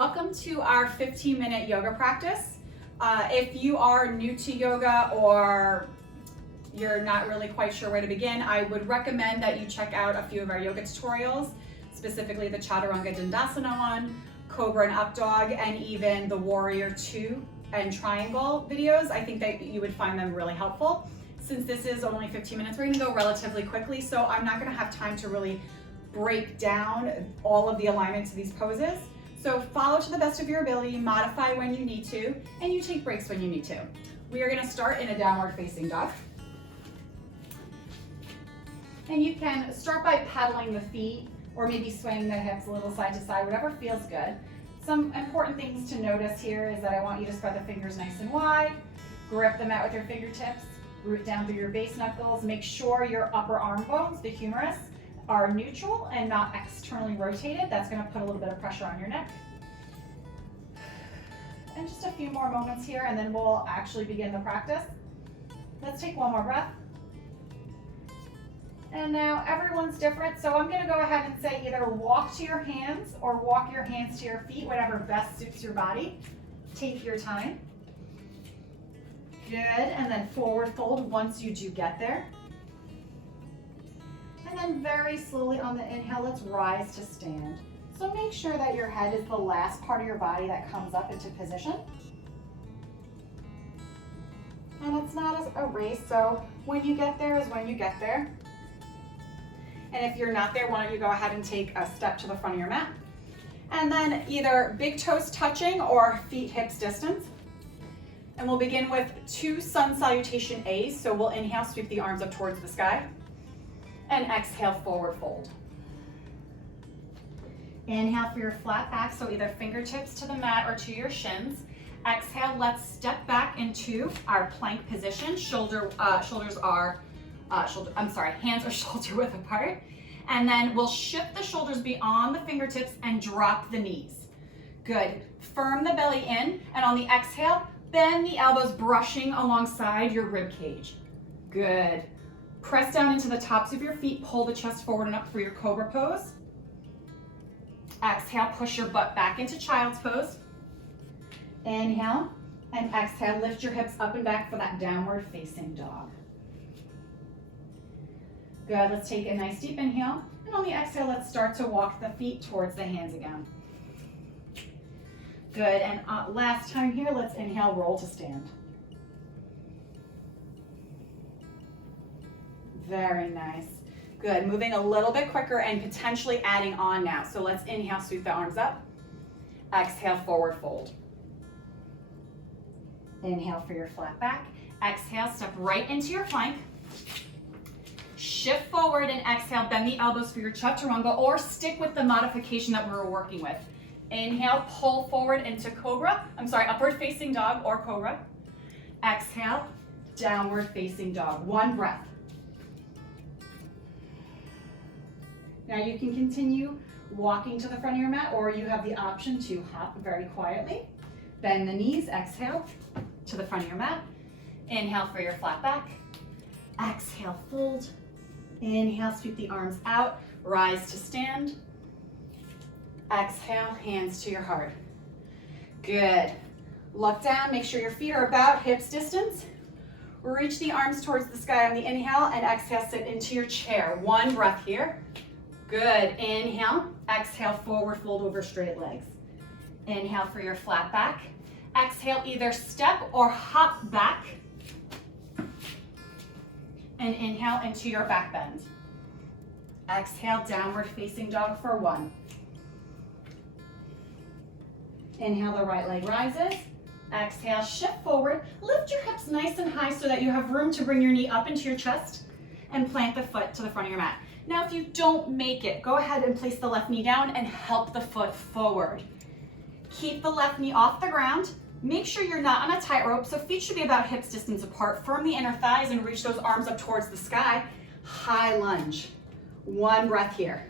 Welcome to our 15-minute yoga practice. If you are new to yoga or you're not really quite sure where to begin, I would recommend that you check out a few of our yoga tutorials, specifically the Chaturanga Dandasana one, Cobra and Up Dog, and even the Warrior 2 and Triangle videos. I think that you would find them really helpful. Since this is only 15 minutes, we're gonna go relatively quickly, so I'm not gonna have time to really break down all of the alignments of these poses. So follow to the best of your ability, modify when you need to, and you take breaks when you need to. We are gonna start in a downward facing dog. And you can start by pedaling the feet or maybe swaying the hips a little side to side, whatever feels good. Some important things to notice here is that I want you to spread the fingers nice and wide, grip the mat with your fingertips, root down through your base knuckles, make sure your upper arm bones, the humerus, are neutral and not externally rotated. That's going to put a little bit of pressure on your neck. And just a few more moments here and then we'll actually begin the practice. Let's take one more breath. And now everyone's different, so I'm going to go ahead and say either walk to your hands or walk your hands to your feet, whatever best suits your body. Take your time. Good, and then forward fold once you do get there. And then very slowly on the inhale, let's rise to stand. So make sure that your head is the last part of your body that comes up into position. And it's not a race, so when you get there is when you get there. And if you're not there, why don't you go ahead and take a step to the front of your mat. And then either big toes touching or feet hips distance. And we'll begin with 2 sun salutation A's. So we'll inhale, sweep the arms up towards the sky. And exhale, forward fold. Inhale for your flat back, so either fingertips to the mat or to your shins. Exhale, let's step back into our plank position. Hands are shoulder width apart. And then we'll shift the shoulders beyond the fingertips and drop the knees. Good. Firm the belly in, and on the exhale, bend the elbows, brushing alongside your rib cage. Good. Press down into the tops of your feet, pull the chest forward and up for your Cobra pose. Exhale, push your butt back into Child's pose. Inhale, and exhale, lift your hips up and back for that downward facing dog. Good, let's take a nice deep inhale, and on the exhale, let's start to walk the feet towards the hands again. Good, and last time here, let's inhale, roll to stand. Very nice. Good, moving a little bit quicker and potentially adding on now. So let's inhale, sweep the arms up. Exhale, forward fold. Inhale for your flat back. Exhale, step right into your plank. Shift forward and exhale, bend the elbows for your Chaturanga or stick with the modification that we were working with. Inhale, pull forward into upward facing dog or Cobra. Exhale, downward facing dog. One breath. Now you can continue walking to the front of your mat, or you have the option to hop very quietly. Bend the knees, exhale to the front of your mat. Inhale for your flat back. Exhale, fold. Inhale, sweep the arms out, rise to stand. Exhale, hands to your heart. Good. Look down, make sure your feet are about hips distance. Reach the arms towards the sky on the inhale and exhale, sit into your chair. One breath here. Good. Inhale, exhale, forward fold over straight legs. Inhale for your flat back. Exhale, either step or hop back. And inhale into your back bend. Exhale, downward facing dog for 1. Inhale, the right leg rises. Exhale, shift forward. Lift your hips nice and high so that you have room to bring your knee up into your chest and plant the foot to the front of your mat. Now, if you don't make it, go ahead and place the left knee down and help the foot forward. Keep the left knee off the ground. Make sure you're not on a tightrope, so feet should be about hips distance apart. Firm the inner thighs and reach those arms up towards the sky. High lunge. One breath here.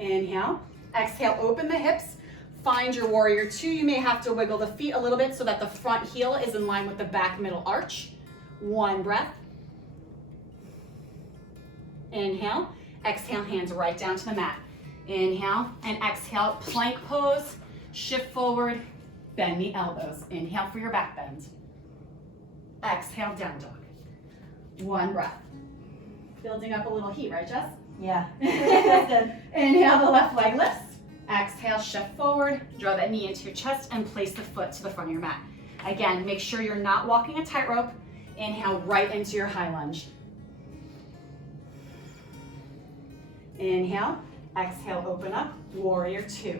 Inhale. Exhale, open the hips. Find your Warrior 2. You may have to wiggle the feet a little bit so that the front heel is in line with the back middle arch. One breath. Inhale. Exhale, hands right down to the mat. Inhale and exhale, plank pose, shift forward, bend the elbows. Inhale for your back bend. Exhale, down dog. One breath. Building up a little heat, right, Jess? Yeah. That's good. Inhale, the left leg lifts. Exhale, shift forward, draw that knee into your chest and place the foot to the front of your mat. Again, make sure you're not walking a tightrope. Inhale right into your high lunge. Inhale, exhale, open up, warrior two.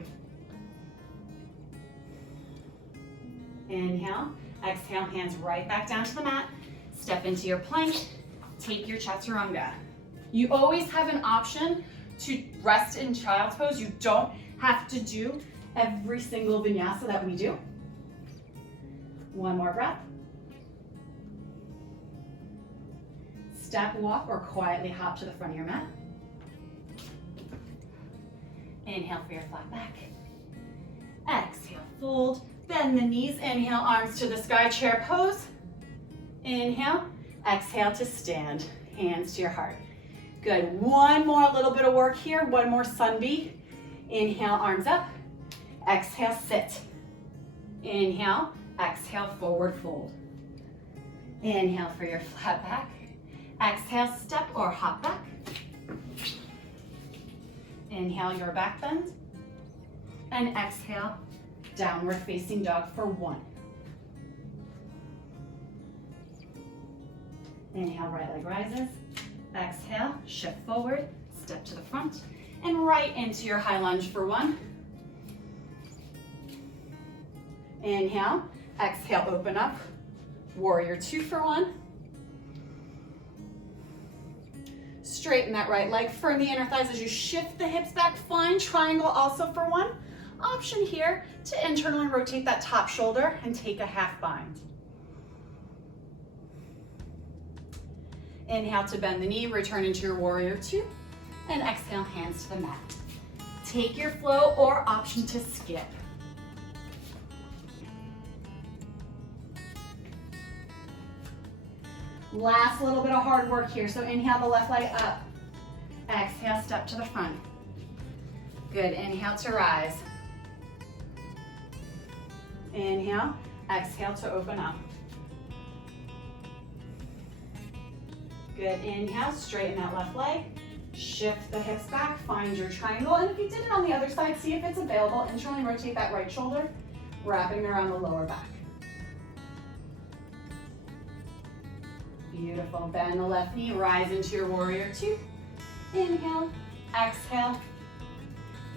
Inhale, exhale, hands right back down to the mat. Step into your plank, take your chaturanga. You always have an option to rest in child's pose. You don't have to do every single vinyasa that we do. One more breath. Step, walk, or quietly hop to the front of your mat. Inhale for your flat back. Exhale, fold, bend the knees. Inhale, arms to the sky, chair pose. Inhale, exhale to stand, hands to your heart. Good, one more little bit of work here, one more sun B. Inhale, arms up. Exhale, sit. Inhale, exhale, forward fold. Inhale for your flat back. Exhale, step or hop back. Inhale, your back bend. And exhale, downward facing dog for one. Inhale, right leg rises. Exhale, shift forward, step to the front, and right into your high lunge for one. Inhale, exhale, open up, warrior two for one. Straighten that right leg, firm the inner thighs as you shift the hips back, find triangle also for one. Option here to internally rotate that top shoulder and take a half bind. Inhale to bend the knee, return into your warrior two, and exhale, hands to the mat. Take your flow or option to skip. Last little bit of hard work here. So inhale the left leg up. Exhale, step to the front. Good, inhale to rise. Inhale, exhale to open up. Good, inhale, straighten that left leg. Shift the hips back, find your triangle. And if you did it on the other side, see if it's available. Internally rotate that right shoulder, wrapping around the lower back. Beautiful, bend the left knee, rise into your warrior two. Inhale, exhale.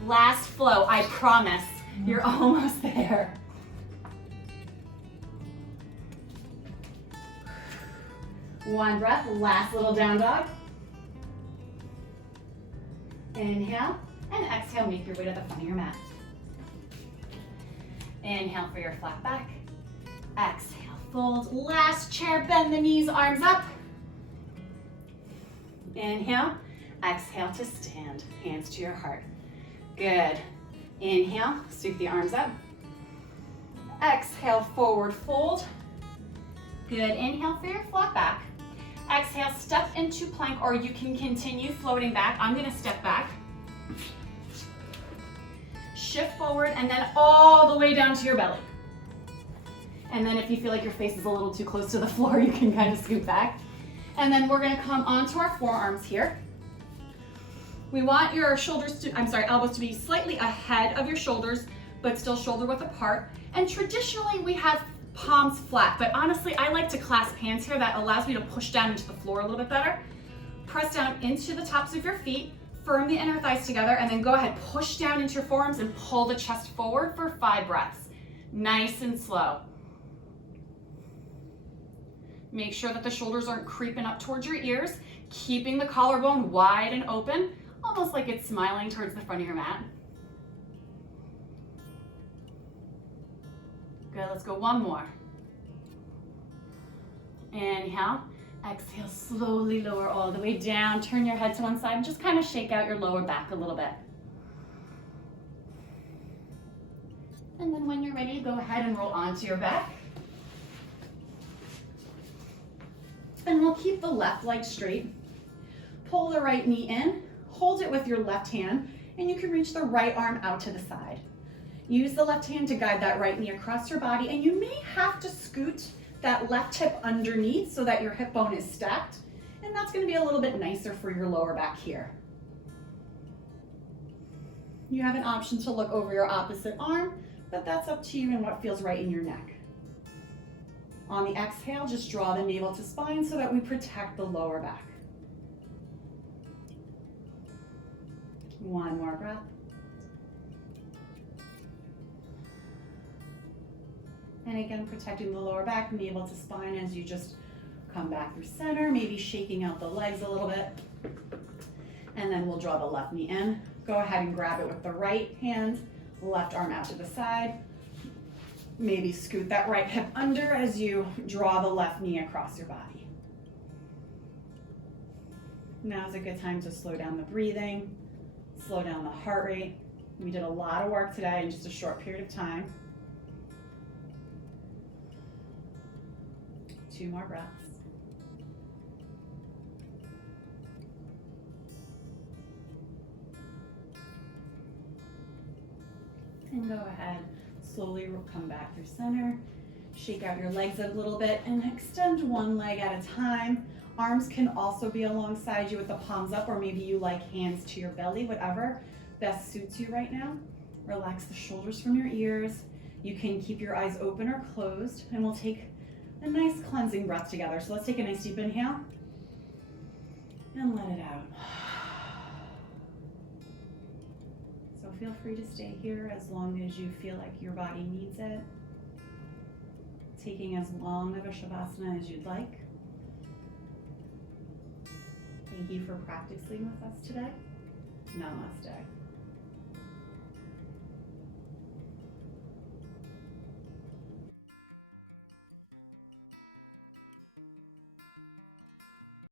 Last flow, I promise, you're almost there. One breath, last little down dog. Inhale, and exhale, make your way to the front of your mat. Inhale for your flat back. Exhale, fold. Last chair, bend the knees, arms up. Inhale, exhale to stand, hands to your heart. Good. Inhale, sweep the arms up. Exhale, forward fold. Good, inhale for your flat back. Exhale, step into plank, or you can continue floating back. I'm gonna step back. Shift forward, and then all the way down to your belly. And then if you feel like your face is a little too close to the floor, you can kind of scoot back. And then we're gonna come onto our forearms here. We want your elbows to be slightly ahead of your shoulders, but still shoulder width apart. And traditionally we have palms flat, but honestly, I like to clasp hands here. That allows me to push down into the floor a little bit better. Press down into the tops of your feet, firm the inner thighs together, and then go ahead, push down into your forearms and pull the chest forward for 5 breaths. Nice and slow. Make sure that the shoulders aren't creeping up towards your ears, keeping the collarbone wide and open, almost like it's smiling towards the front of your mat. Good, let's go one more. Inhale, exhale, slowly lower all the way down. Turn your head to one side and just kind of shake out your lower back a little bit. And then when you're ready, go ahead and roll onto your back. And we'll keep the left leg straight. Pull the right knee in, hold it with your left hand, and you can reach the right arm out to the side. Use the left hand to guide that right knee across your body, and you may have to scoot that left hip underneath so that your hip bone is stacked, and that's going to be a little bit nicer for your lower back here. You have an option to look over your opposite arm, but that's up to you and what feels right in your neck. On the exhale, just draw the navel to spine so that we protect the lower back. One more breath. And again, protecting the lower back, navel to spine as you just come back through center, maybe shaking out the legs a little bit. And then we'll draw the left knee in. Go ahead and grab it with the right hand, left arm out to the side. Maybe scoot that right hip under as you draw the left knee across your body. Now's a good time to slow down the breathing, slow down the heart rate. We did a lot of work today in just a short period of time. 2 more breaths. And go ahead, slowly come back through center. Shake out your legs a little bit and extend one leg at a time. Arms can also be alongside you with the palms up, or maybe you like hands to your belly, whatever best suits you right now. Relax the shoulders from your ears. You can keep your eyes open or closed, and we'll take a nice cleansing breath together. So let's take a nice deep inhale and let it out. So feel free to stay here as long as you feel like your body needs it. Taking as long of a shavasana as you'd like. Thank you for practicing with us today. Namaste.